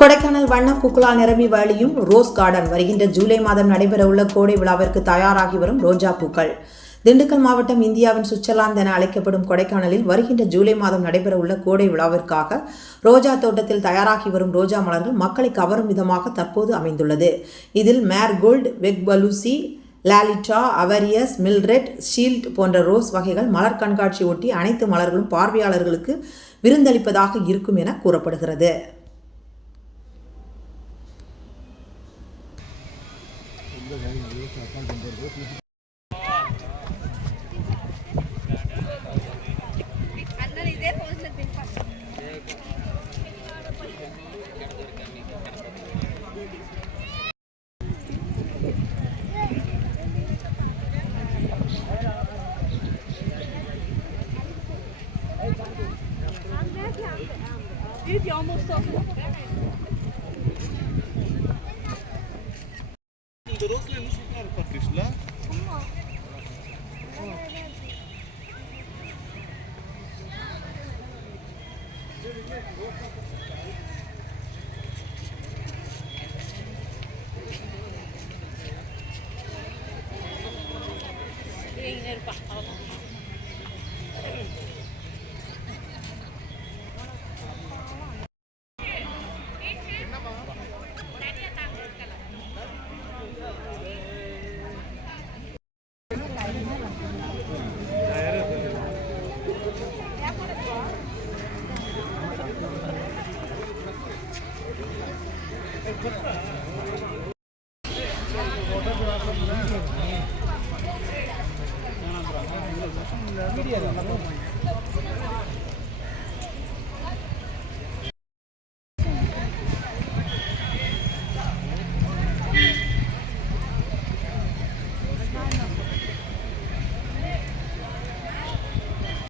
கொடைக்கானல் வண்ண பூக்களால் நிரம்பி வழியும் ரோஸ் கார்டன். வருகின்ற ஜூலை மாதம் நடைபெறவுள்ள கோடை விழாவிற்கு தயாராகி வரும் ரோஜா பூக்கள். திண்டுக்கல் மாவட்டம் இந்தியாவின் சுவிட்சர்லாந்து என அழைக்கப்படும் கொடைக்கானலில் வருகின்ற ஜூலை மாதம் நடைபெறவுள்ள கோடை விழாவிற்காக ரோஜா தோட்டத்தில் தயாராகி வரும் ரோஜா மலர்கள் மக்களை கவரும் விதமாக தற்போது அமைந்துள்ளது. இதில் மேர்கோல்டு வெக்பலூசி லாலிட்டா அவரியஸ் மில்ரெட் ஷீல்ட் போன்ற ரோஸ் வகைகள் மலர் கண்காட்சி ஒட்டி அனைத்து மலர்களும் பார்வையாளர்களுக்கு விருந்தளிப்பதாக இருக்கும் என கூறப்படுகிறது. Büyük yağmur sağlıyor. Розгляну шукарка прийшла. வீடியோ